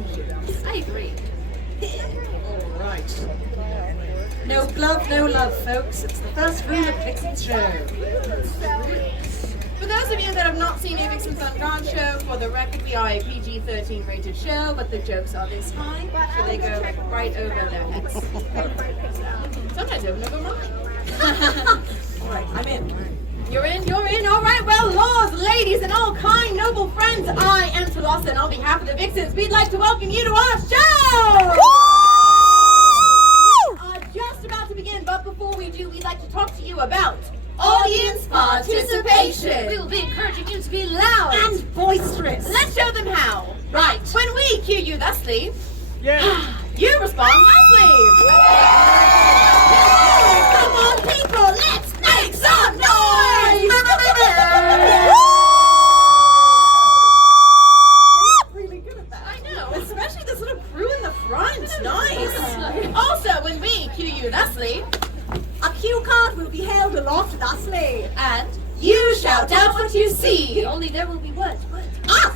engines. I agree. All right. No glove, no love, folks. It's the first rule of Vixen's show. For those of you that have not seen a Vixens on Garde show, for the record, we are a PG-13 rated show, but the jokes are this high, so they go right over their heads. Sometimes they don't go mine. All right, I'm in. You're in. All right, well, lords, ladies, and all kind noble friends, I am Talossa, and on behalf of the Vixens, we'd like to welcome you to our show! We are just about to begin, but before we do, we'd like to talk to you about audience participation. We will be encouraging you to be loud And boisterous. Let's show them how. Right. When we cue you thusly, Yeah. you respond thusly. Come on, people, let's make some noise! Really good at that. I know, especially this little crew in the front. Nice. Also, when we cue you thusly, A cue card will be held aloft thusly. and you shout out what you see. Only there will be what? Ah!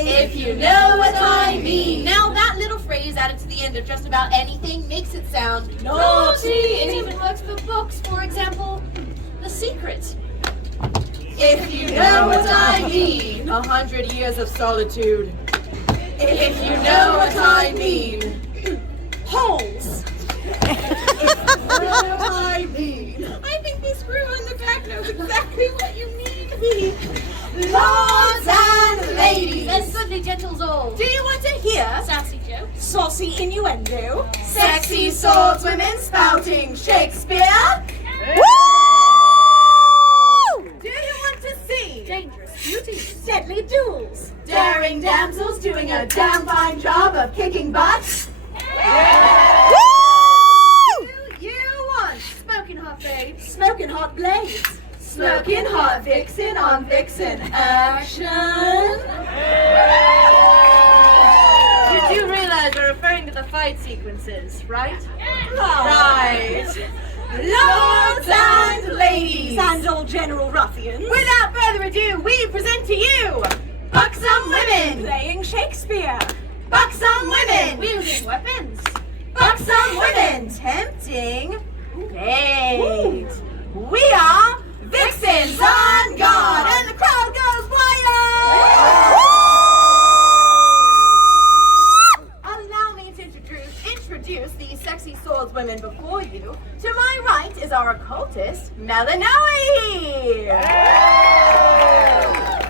If you know what I mean. Now that little phrase added to the end of just about anything makes it sound naughty. It even works for books. For example, The Secret. If you know what I mean. 100 years of solitude. If you know what I mean. Holes. If you know what I mean. I think this crew in the back knows exactly what you mean. Lords and ladies. And goodly gentles all. Do you want to hear Sassy jokes. Saucy innuendo. sexy swordswomen spouting Shakespeare? Do you want to see Dangerous beauties. Deadly duels. daring damsels doing a damn fine job of kicking butt? Do you want Smoking hot babes. Smoking hot blades. smoking hot vixen on vixen action? You do realize we're referring to the fight sequences, right? Right. Lords and ladies. And old General Ruffians. Without further ado, we present to you Buxom Women. Playing Shakespeare. Buxom Women. Wielding weapons. Buxom Women. Tempting fate. We are Vixens on Guard. And the crowd goes wild. Allow me to introduce the sexy swordswomen before you. To my right is our occultist, Melanoe.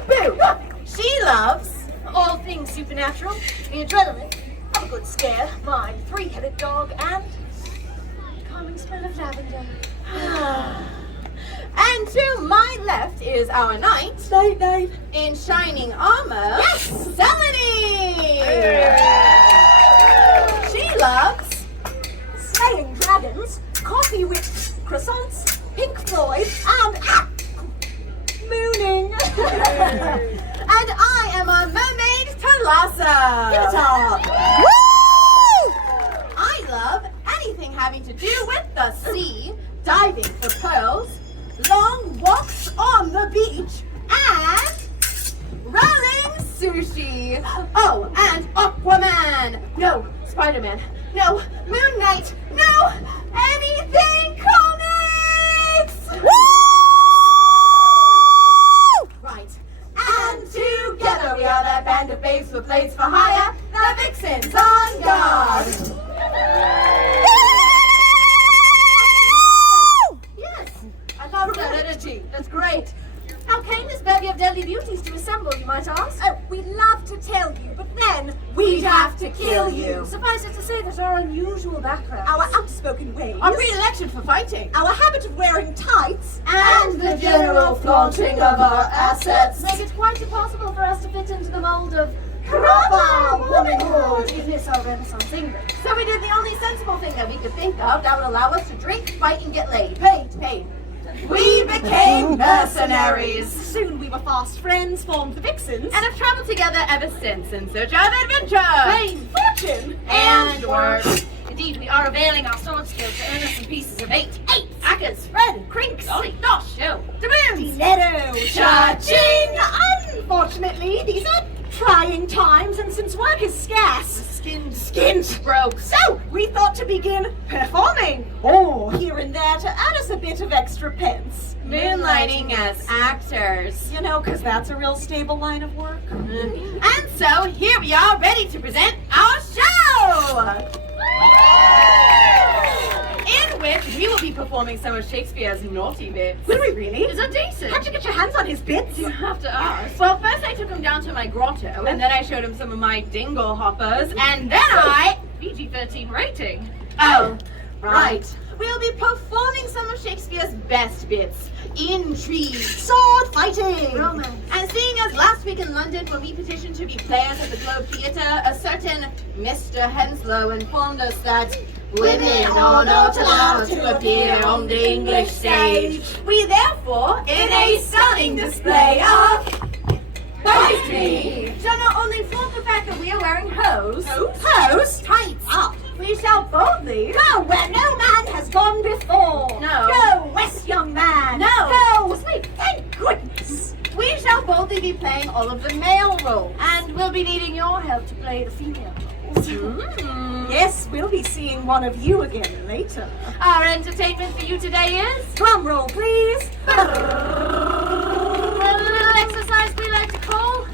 Boo! She loves All things supernatural. The adrenaline. Have a good scare. My three-headed dog and calming smell of lavender. And to my left is our knight Night. in shining armor. Yes! Selene! She loves Slaying dragons. Coffee with croissants. Pink Floyd. And mooning. and I am a mermaid Talossa. Give it up. I love anything having to do with the sea, diving for pearls, long walks on the beach, and rolling sushi. Oh, and Aquaman. No, Spider-Man. No, Moon Knight. No, anything comics. Right. And together we are that band of babes with blades for hire, the Vixens on Guard. Yes, I love that energy. That's great. How came this bevy of deadly beauties to assemble, you might ask? Oh, we'd love to tell you, but then We'd have to kill you. Suffice it to say that our unusual backgrounds. our outspoken ways, Our predilection for fighting. our habit of wearing tights, And the general flaunting of our assets. make it quite impossible for us to fit into the mold of proper womanhood. in this our Renaissance English. So we did the only sensible thing that we could think of that would allow us to drink, fight, and get laid. Paid. We became mercenaries. soon we were fast friends, formed the Vixens, And have traveled together ever since in search of adventure. Fame, fortune, And work. Indeed, we are availing our sword skills to earn us some pieces of eight. Ackers, Fred, Crinks, Golly. Dosh, No. Doboons, dinero, Cha-ching. Unfortunately, these are trying times, and since work is scarce, skint broke. So we thought to begin performing, or here and there to add us a bit of extra pence. Moonlighting as actors. You know, 'cause that's a real stable line of work. And so here we are, ready to present our show! In which we will be performing some of Shakespeare's naughty bits. Will we really? Is that decent? How'd you get your hands on his bits? You have to ask. Well, first I took him down to my grotto, and then I showed him some of my dingle hoppers, and then I... PG-13 rating. Oh, right. We'll be performing some of Shakespeare's best bits. Intrigue, Sword fighting! romance. And seeing as last week in London when we petitioned to be players at the Globe Theatre, a certain Mr. Henslow informed us that women are not allowed to appear on the English stage. We therefore, in a stunning display of poetry, shall not only flaunt the fact that we are wearing hose, tights, we shall boldly Go where no man has gone before! No. Go west, young man! No. Go sleep! Thank goodness! we shall boldly be playing all of the male roles, and we'll be needing your help to play the female roles. Yes, we'll be seeing one of you again later. Our entertainment for you today is Drum roll, please! a little exercise we like to call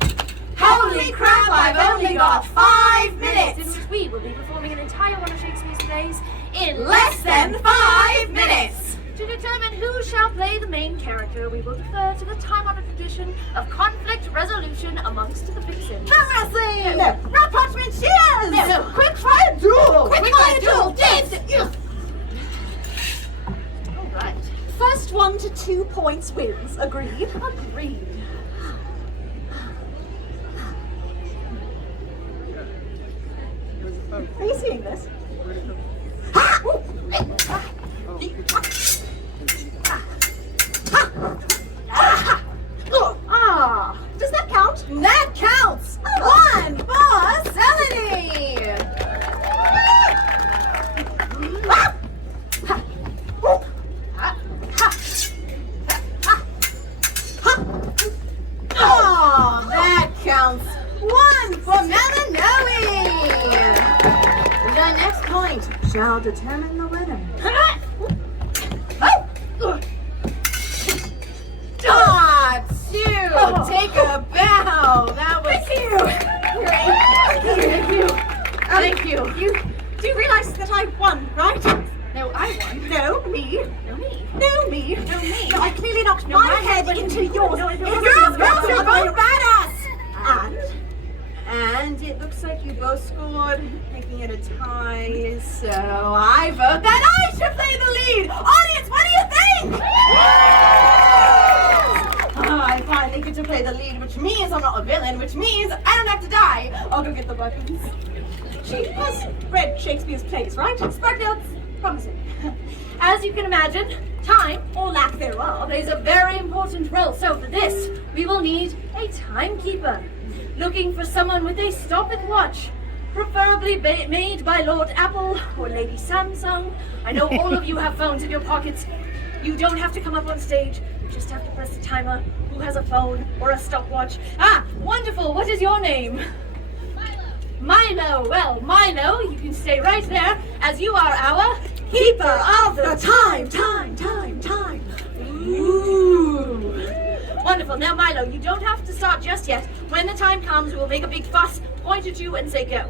Holy Crap, I've only got 5 In minutes! which we will be performing an entire one of Shakespeare's plays in Less than 5 minutes! To determine who shall play the main character, we will defer to the time-honored tradition of conflict resolution amongst the Vixens. Wrestling! No. Rapprochement cheers! No. Quick fire duel! Quick fire duel, Dibs! Alright. First 1 to 2 points wins. Agreed? Agreed. Are you seeing this? Ah! Does that count? That counts! One for Selene! Oh, that counts! One for Melanoe! The next point shall determine the winner. Take a bow. That was Thank you! Thank you. You do realize that I won, right? No, I won. No, me. No, me. No, me. No, me. No, I clearly knocked my head into yours. No, You're both badass. And And it looks like you both scored, making it a tie. So I vote that I should play the lead. Audience, what do you think? I finally get to play the lead, which means I'm not a villain, which means I don't have to die. I'll go get the buttons. she has read Shakespeare's plays, right? Spark notes. Promising. As you can imagine, time, Or lack thereof. plays a very important role. So for this, we will need a timekeeper. Looking for someone with a stop and watch, preferably made by Lord Apple or Lady Samsung. I know all of you have phones in your pockets. You don't have to come up on stage. You just have to press the timer. Who has a phone or a stopwatch? Ah, wonderful. What is your name? Milo. Well, Milo, you can stay right there as you are our keeper of the time. Ooh. Wonderful. Now, Milo, you don't have to start just yet. When the time comes, we will make a big fuss, point at you, and say go.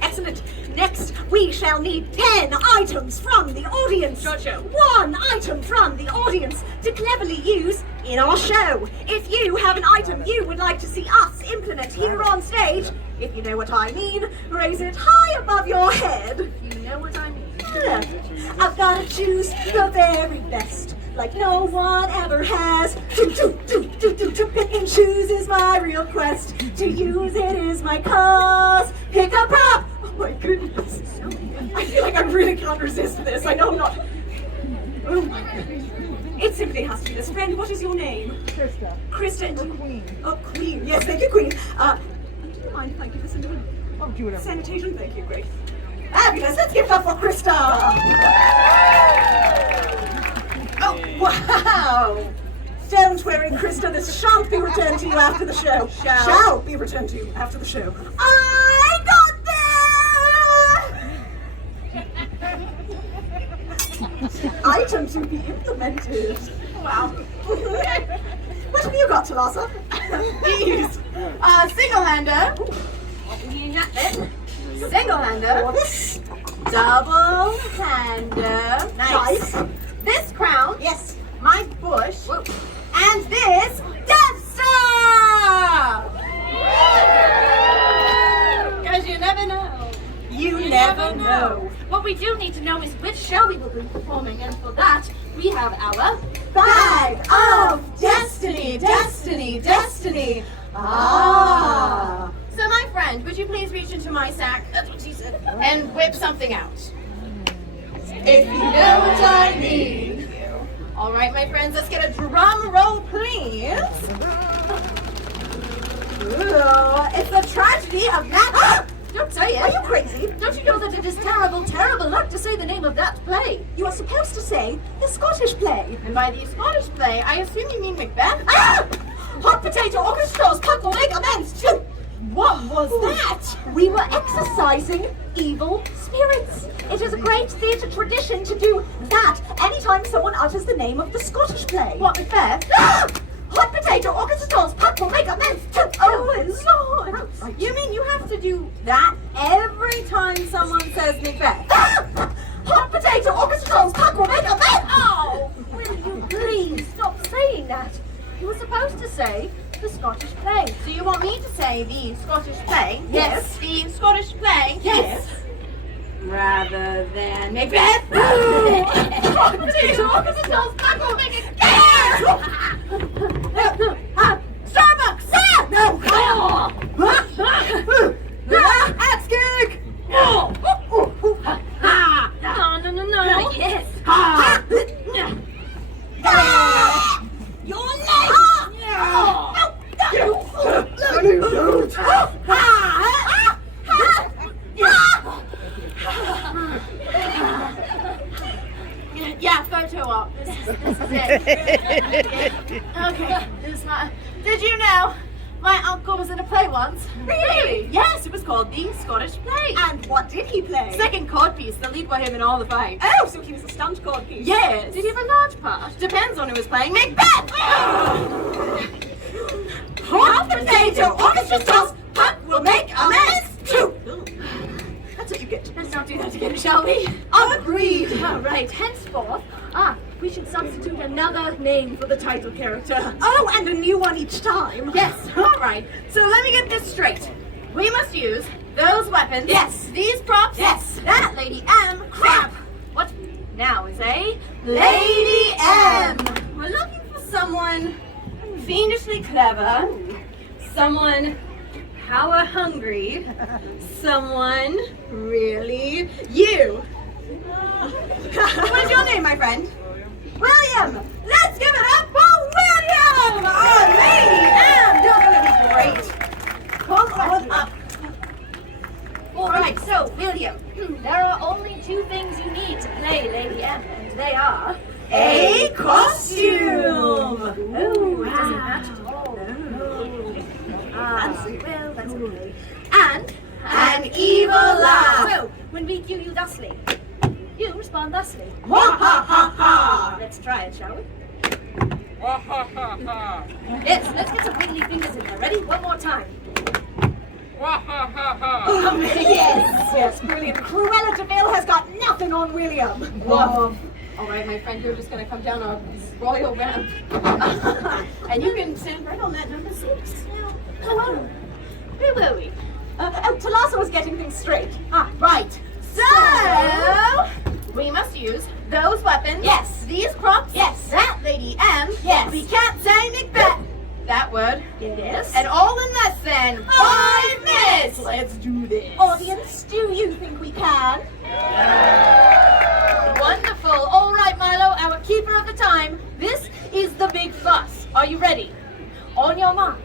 Excellent. Next, we shall need 10 items from the audience. Short show. 1 item from the audience to cleverly use in our show. If you have an item you would like to see us implement here on stage, if you know what I mean, raise it high above your head. You know what I mean. I've got to choose the very best, like no one ever has. To pick and choose is my real quest. To use it is my cause. Pick a prop. Oh my goodness. I feel like I really can't resist this. I know I'm not. Oh my goodness. It simply has to be this. Friend, what is your name? Krista. Krista. Or Queen. Oh, Queen. Yes, thank you, Queen. Do you mind if I give this a little Oh, do whatever. sanitation? Thank you, great. Fabulous. Let's give it up for Krista. Oh, wow! Don't worry, Krista, this shan't be returned to you after the show. Shall be returned to you after the show. I got there! Item to be implemented. Wow. What have you got, Talasa? These. Single-hander. Single-hander. Double-hander. Nice. This crown. Yes. My bush. And this Death Star! Because you never know. You never know. What we do need to know is which show we will be performing, and for that, we have our Bag of Destiny, Destiny, Destiny. Ah. So my friend, would you please reach into my sack and whip something out? If you know what I mean. All right, my friends, let's get a drum roll, please. Ooh, it's the tragedy of Macbeth. Don't say it. Are you crazy? Don't you know that it is terrible, terrible luck to say the name of that play? You are supposed to say the Scottish play. And by the Scottish play, I assume you mean Macbeth? Ah! Hot potato orchestras, cut will make amends. What was that? We were exercising evil spirits. It is a great theatre tradition to do that anytime someone utters the name of the Scottish play. What, Macbeth? Ah! Hot potato orchestras, cut will make amends. Oh, Lord. You mean you have to do that every time someone says Macbeth? Ah! Hot potato orchestras, cut will make amends. Oh, will you please stop saying that? You were supposed to say the Scottish play. So you want me to say the Scottish play? Yes. The Scottish play? Yes. Rather than Macbeth? Hot potato orchestras, cut will make it Starbucks! No! Axe kick! No, no. Yes. Your leg! Yeah, photo op. This is it. Okay, this is my... Did you know my uncle was in a play once? Really? Yes, it was called The Scottish Play. And what did he play? Second codpiece, the lead by him in all the fights. Oh, so he was a stunt cod piece. Yes. Did you have a large part? Depends on who was playing Macbeth. Hot potato orchestras, Puck will make amends too. That's what you get. Let's not do that again, shall we? Agreed. All right, henceforth, we should substitute another name for the title character. Oh, and a new one each time. Yes, all right. So let me get this straight. We must use those weapons. Yes. These props. Yes. That Lady M. Crap. What now is a Lady M. We're looking for someone fiendishly clever, someone power hungry, someone really you. What is your name, my friend? William. Let's give it up for William. Oh, Lady M. You're gonna be great. Come on up. All right, so William, there are only two things you need to play Lady M, and they are A costume. Oh, it doesn't match at all. Well, that's okay. And An evil laugh. so when we cue you thusly, you respond thusly. Ha ha ha ha. Let's try it, shall we? Yes, let's get some wiggly fingers in there. Ready? One more time. Yes, brilliant. Cruella de Vil has got nothing on William. Woof. All right, my friend, you're just going to come down a royal ramp. And you can stand right on that number 6. Where were we? Talasa was getting things straight. Right. So, we must use those weapons. Yes. These crops. Yes. That Lady M. Yes. We can't say Macbeth. That word. Yes. And all in less than 5 minutes. Let's do this. Audience, do you think we can? Wonderful. All right, Milo, our keeper of the time. This is the big fuss. Are you ready? On your mark.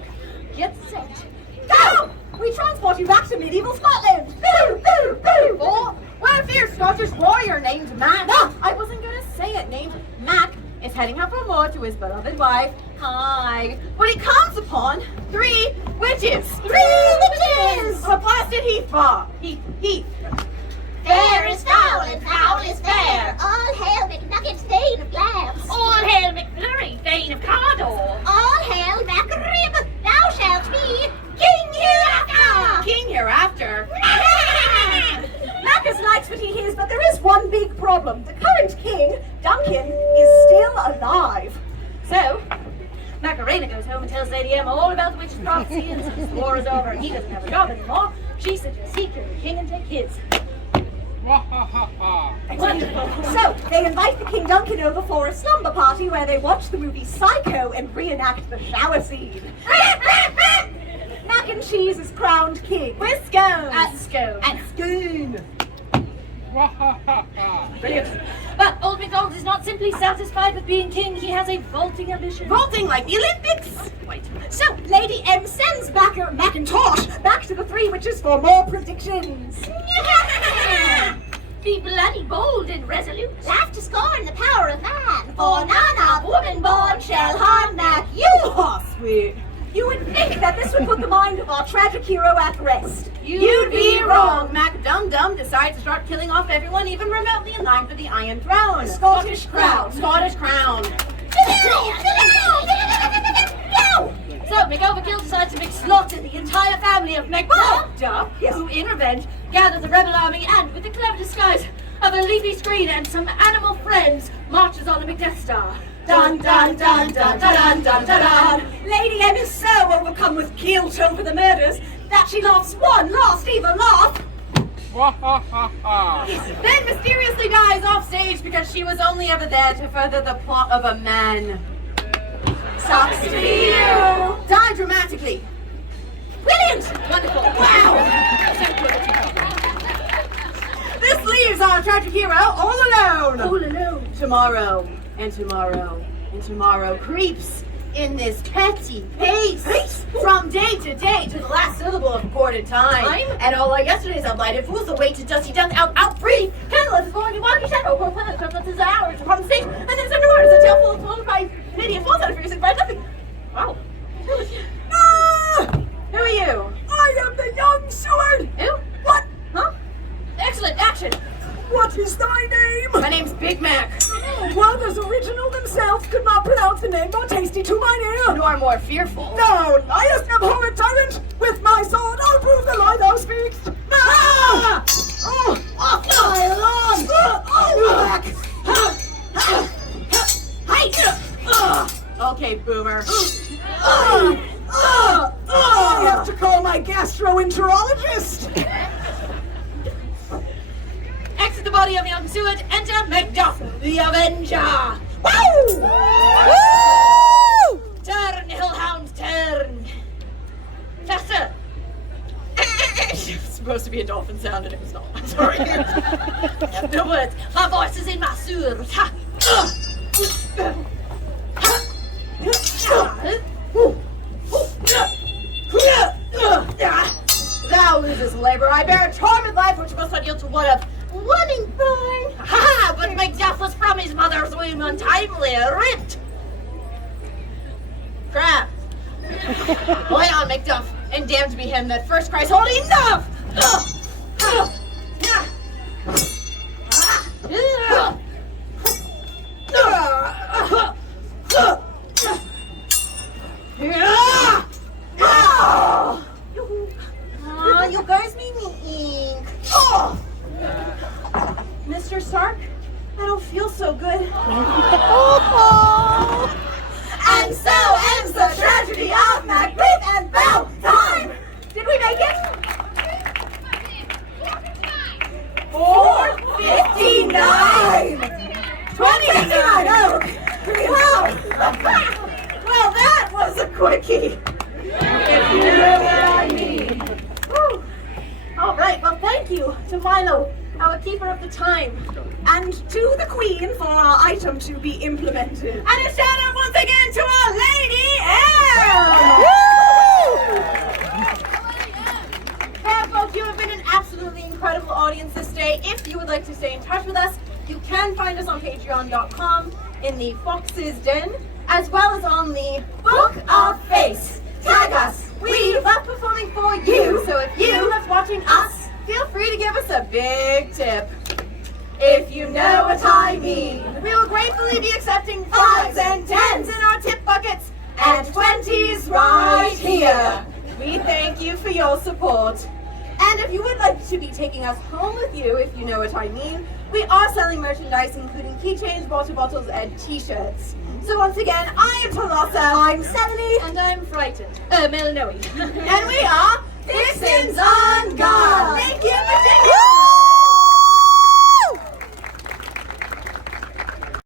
Get set. Go! We transport you back to medieval Scotland. Boo, boo, boo. For we're a fierce Scottish warrior named Mac. I wasn't going to say it. Named is heading out for more to his beloved wife, Hi, when he comes upon 3 witches. 3 witches! On a blasted heath bar. Heath. Fair is foul and foul is fair. All hail McNugget, Thane of Blabs. All hail McFlurry, Thane of Cardor. All hail Macrib, thou shalt be king hereafter. King hereafter. Mac is likes what he hears, but there is one big problem. The current king, Duncan, is still alive. So, Macarena goes home and tells Lady Emma all about the witch's prophecy, and since the war is over and he doesn't have a job anymore, she suggests he kill the king and take his. Wonderful. So, they invite the King Duncan over for a slumber party where they watch the movie Psycho and reenact the shower scene. Mac and Cheese is crowned king. With scones. At Scone. And spoon. Brilliant. But Old MacDonald is not simply satisfied with being king, he has a vaulting ambition. Vaulting like the Olympics. Wait. So, Lady M sends Macintosh back to the 3 witches for more predictions. Be bloody bold and resolute. Laugh to scorn the power of man. For none of woman born shall harm Mac. You Oh, sweet. You would think that this would put the mind of our tragic hero at rest. You'd be wrong. Mac Dum Dum decides to start killing off everyone even remotely in line for the Iron Throne. Scottish crown. Scottish crown. So McOverkill decides to slaughter the entire family of Macbeth, who in revenge gather the rebel army and, with the clever disguise of a leafy screen and some animal friends, marches on the Macbeth Star. Dun dun dun dun dun dun dun dun. Lady M is so overcome with guilt over the murders that she laughs one last evil laugh. Then mysteriously dies off stage because she was only ever there to further the plot of a man. Sucks to be you. Die dramatically. Brilliant. Wonderful. Wow. This leaves our tragic hero all alone. All alone. Tomorrow and tomorrow and tomorrow creeps in this petty pace from day to day to the last syllable of recorded time. And all like yesterday's unlighted fools await to dusty death out free. Candlelight is going to walkie shadow for planet comes up to the hours from the stage, and then it's underwater is a tail full of floated by idiot falls out of furious and finds nothing. Wow. Who are you? I am the young Seward. Who? What? Huh? Excellent action. What is thy name? My name's Big Mac. One as original themselves could not pronounce the name more tasty to mine ear. Nor more fearful. Thou liest, abhorrent tyrant! With my sword I'll prove the lie thou speakst. Ah! Oh, fly along! Okay, boomer. I have to call my gastroenterologist. Exit the body of young Seward, enter Macduff, the Avenger. Woo! Turn, hellhound, turn. Faster. It's supposed to be a dolphin sound and it was not. I'm sorry. No words. My voice is in my sewers. Ha. Thou losest labor. I bear a tormented life which must not yield to one of womankind. Ha! But Macduff was from his mother's womb untimely ripped. Crap. Boy on Macduff, and damned be him that first cries, hold enough! You guys made me ink. Mr. Stark, I don't feel so good. And so ends the tragedy of Macbeth and Bell Time. Did we make it? 4:59. 29. Oh, wow. Well, that was a quickie. If you know what I mean. Whew. All right, well, thank you to Milo, our keeper of the time, and to the Queen for our item to be implemented. And a shout out once again to our Lady M! Yeah, folks, you have been an absolutely incredible audience this day. If you would like to stay in touch with us, you can find us on patreon.com. in the Fox's Den, as well as on the Book of Face. Tag us. We love performing for you, so if you love watching us, feel free to give us a big tip. If you know what I mean, we will gratefully be accepting 5s and 10s in our tip buckets and 20s right here. We thank you for your support. And if you would like to be taking us home with you, if you know what I mean, we are selling merchandise including keychains, water bottles, and t-shirts. So once again, I am Tolosa. I'm Stephanie. And I'm frightened. Melanoe. And we are Vixens on Garde. Thank you